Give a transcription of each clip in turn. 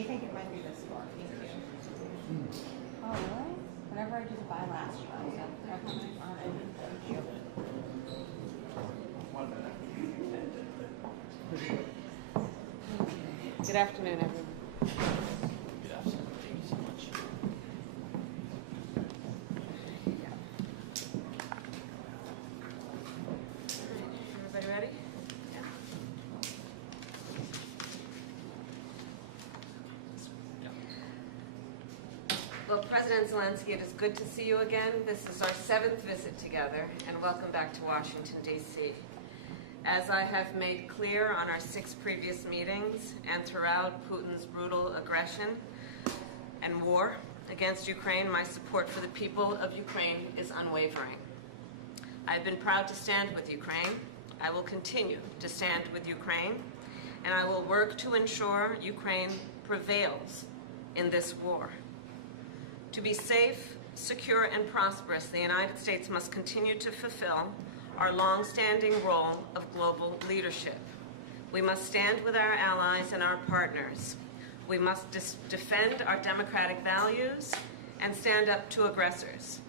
I think it might be this one. Thank you. Oh, really? Whatever I just buy last year, I was like, how many are in? Thank you. 1 minute. Good afternoon, everyone. Good afternoon. Thank you so much. Everybody ready? Yeah. Well, President Zelensky, it is good to see you again. This is our 7th visit together, and welcome back to Washington, D.C. As I have made clear on our 6 previous meetings and throughout Putin's brutal aggression and war against Ukraine, my support for the people of Ukraine is unwavering. I've been proud to stand with Ukraine. I will continue to stand with Ukraine, and I will work to ensure Ukraine prevails in this war. To be safe, secure, and prosperous, the United States must continue to fulfill our long-standing role of global leadership. We must stand with our allies and our partners. We must defend our democratic values and stand up to aggressors.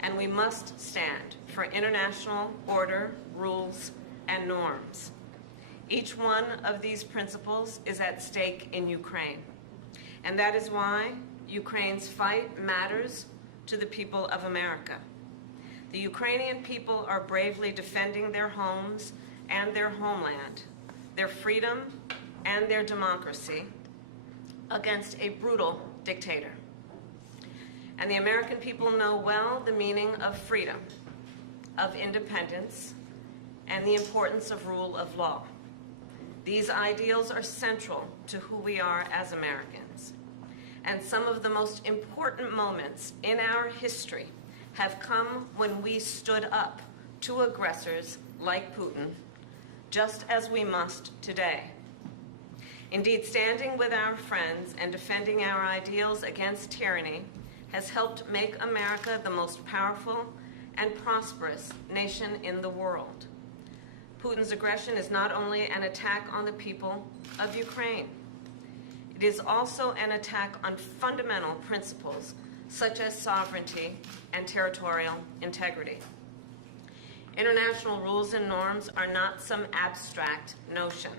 And we must stand for international order, rules, and norms. Each one of these principles is at stake in Ukraine. And that is why Ukraine's fight matters to the people of America. The Ukrainian people are bravely defending their homes and their homeland, their freedom and their democracy against a brutal dictator. And the American people know well the meaning of freedom, of independence, and the importance of rule of law. These ideals are central to who we are as Americans. And some of the most important moments in our history have come when we stood up to aggressors like Putin, just as we must today. Indeed, standing with our friends and defending our ideals against tyranny has helped make America the most powerful and prosperous nation in the world. Putin's aggression is not only an attack on the people of Ukraine, it is also an attack on fundamental principles such as sovereignty and territorial integrity. International rules and norms are not some abstract notion.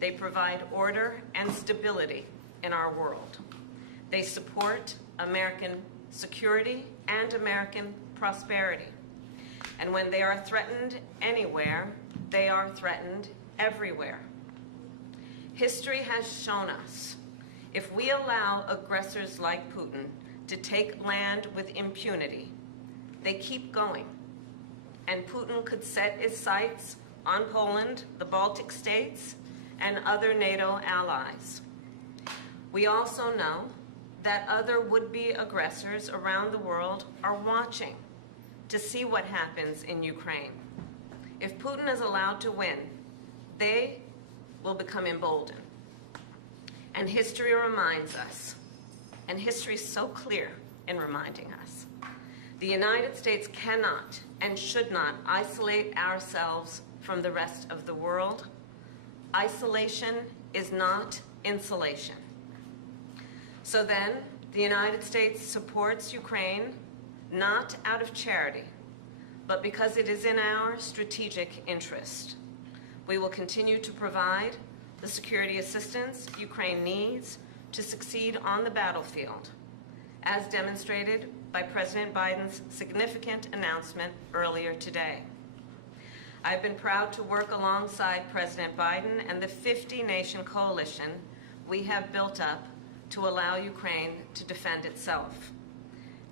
They provide order and stability in our world. They support American security and American prosperity. And when they are threatened anywhere, they are threatened everywhere. History has shown us, if we allow aggressors like Putin to take land with impunity, they keep going. And Putin could set his sights on Poland, the Baltic states, and other NATO allies. We also know that other would-be aggressors around the world are watching to see what happens in Ukraine. If Putin is allowed to win, they will become emboldened. And history reminds us, and history is so clear in reminding us, the United States cannot and should not isolate ourselves from the rest of the world. Isolation is not insulation. So then, the United States supports Ukraine not out of charity, but because it is in our strategic interest. We will continue to provide the security assistance Ukraine needs to succeed on the battlefield, as demonstrated by President Biden's significant announcement earlier today. I've been proud to work alongside President Biden and the 50-nation coalition we have built up to allow Ukraine to defend itself.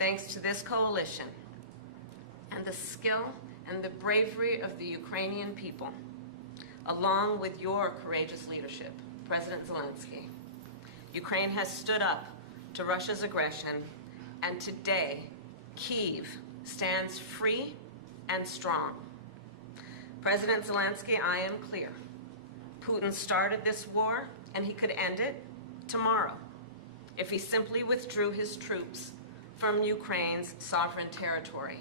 Thanks to this coalition and the skill and the bravery of the Ukrainian people, along with your courageous leadership, President Zelensky, Ukraine has stood up to Russia's aggression, and today, Kyiv stands free and strong. President Zelensky, I am clear. Putin started this war, and he could end it tomorrow if he simply withdrew his troops from Ukraine's sovereign territory.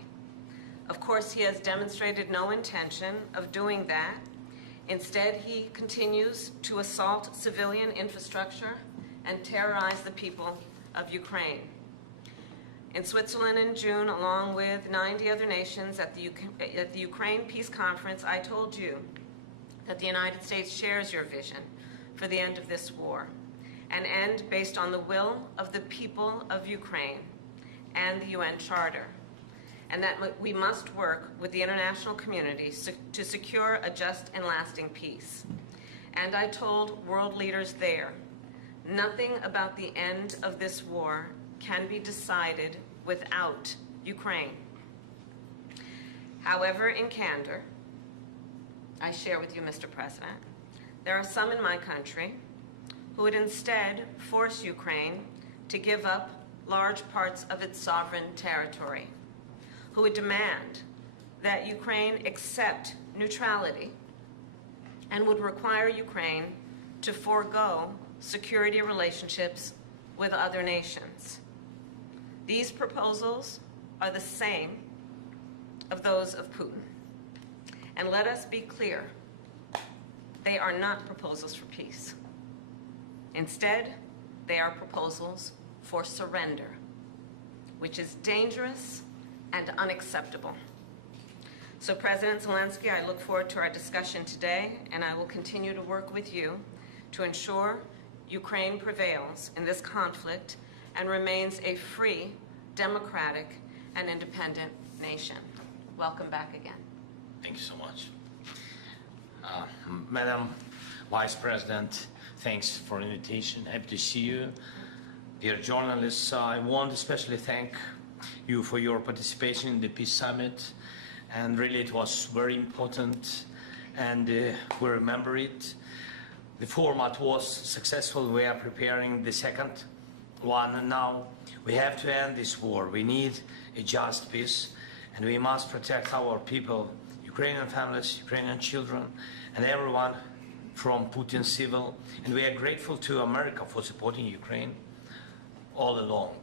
Of course, he has demonstrated no intention of doing that. Instead, he continues to assault civilian infrastructure and terrorize the people of Ukraine. In Switzerland in June, along with 90 other nations at the Ukraine Peace Conference, I told you that the United States shares your vision for the end of this war, an end based on the will of the people of Ukraine and the UN Charter, and that we must work with the international community to secure a just and lasting peace. And I told world leaders there, nothing about the end of this war can be decided without Ukraine. However, in candor, I share with you, Mr. President, there are some in my country who would instead force Ukraine to give up large parts of its sovereign territory, who would demand that Ukraine accept neutrality and would require Ukraine to forego security relationships with other nations. These proposals are the same of those of Putin. And let us be clear, they are not proposals for peace. Instead, they are proposals for surrender, which is dangerous and unacceptable. So, President Zelensky, I look forward to our discussion today, and I will continue to work with you to ensure Ukraine prevails in this conflict and remains a free, democratic, and independent nation. Welcome back again. Thank you so much. Madam Vice President, thanks for the invitation. Happy to see you. Dear journalists, I want to especially thank you for your participation in the Peace Summit. And really it was very important, and we remember it. The format was successful. We are preparing the second one, and now we have to end this war. We need a just peace, and we must protect our people, Ukrainian families, Ukrainian children, and everyone from Putin's civil. And we are grateful to America for supporting Ukraine all along.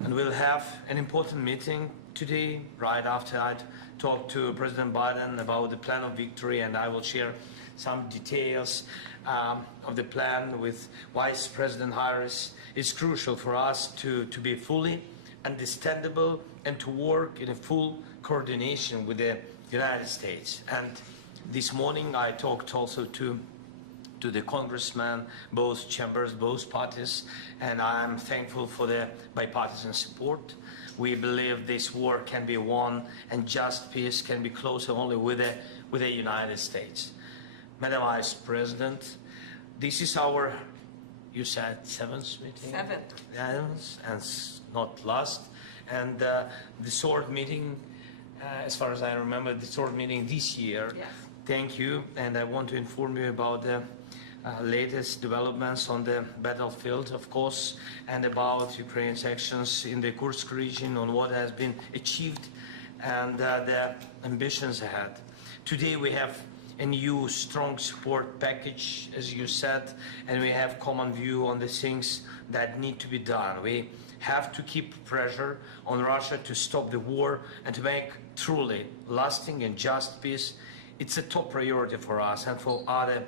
And we'll have an important meeting today, right after I'd talked to President Biden about the plan of victory, and I will share some details of the plan with Vice President Harris. It's crucial for us to be fully understandable and to work in a full coordination with the United States. And this morning I talked also to the congressmen, both chambers, both parties, and I'm thankful for the bipartisan support. We believe this war can be won and just peace can be closer only with the United States. Madam Vice President, this is our, you said, seventh meeting? Seventh. Yes, and not last. And the third meeting, as far as I remember, the third meeting this year. Yes. Thank you, and I want to inform you about the latest developments on the battlefield, of course, and about Ukraine's actions in the Kursk region, on what has been achieved and the ambitions ahead. Today we have a new strong support package, as you said, and we have common view on the things that need to be done. We have to keep pressure on Russia to stop the war and to make truly lasting and just peace. It's a top priority for us and for other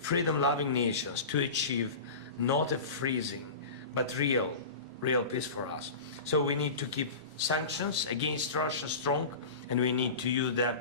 freedom-loving nations to achieve not a freezing, but real peace for us. So we need to keep sanctions against Russia strong, and we need to use the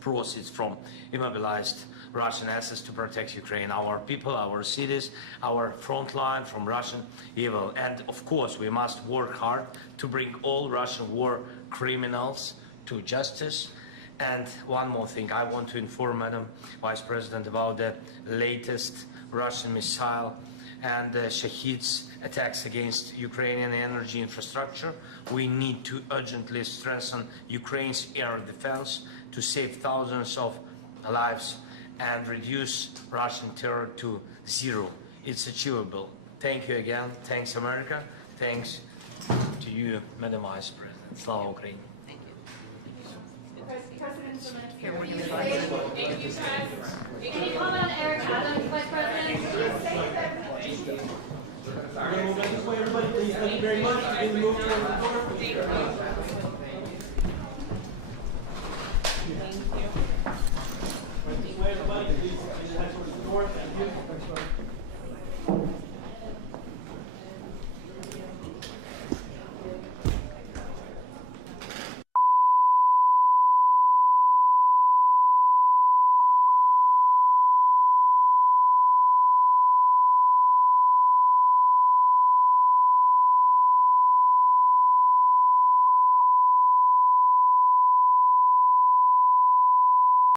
proceeds from immobilized Russian assets to protect Ukraine, our people, our cities, our front line from Russian evil. And of course, we must work hard to bring all Russian war criminals to justice. And one more thing, I want to inform Madam Vice President about the latest Russian missile and the Shahid's attacks against Ukrainian energy infrastructure. We need to urgently strengthen Ukraine's air defense to save thousands of lives and reduce Russian terror to zero. It's achievable. Thank you again. Thanks, America. Thanks to you, Madam Vice President. Slava Ukraini. Thank you. President Zelensky, Here, we're can you gonna say, can you comment on Eric Adams, Vice President? Can you say that? Everybody, please, thank you very much. We're going to move to the floor.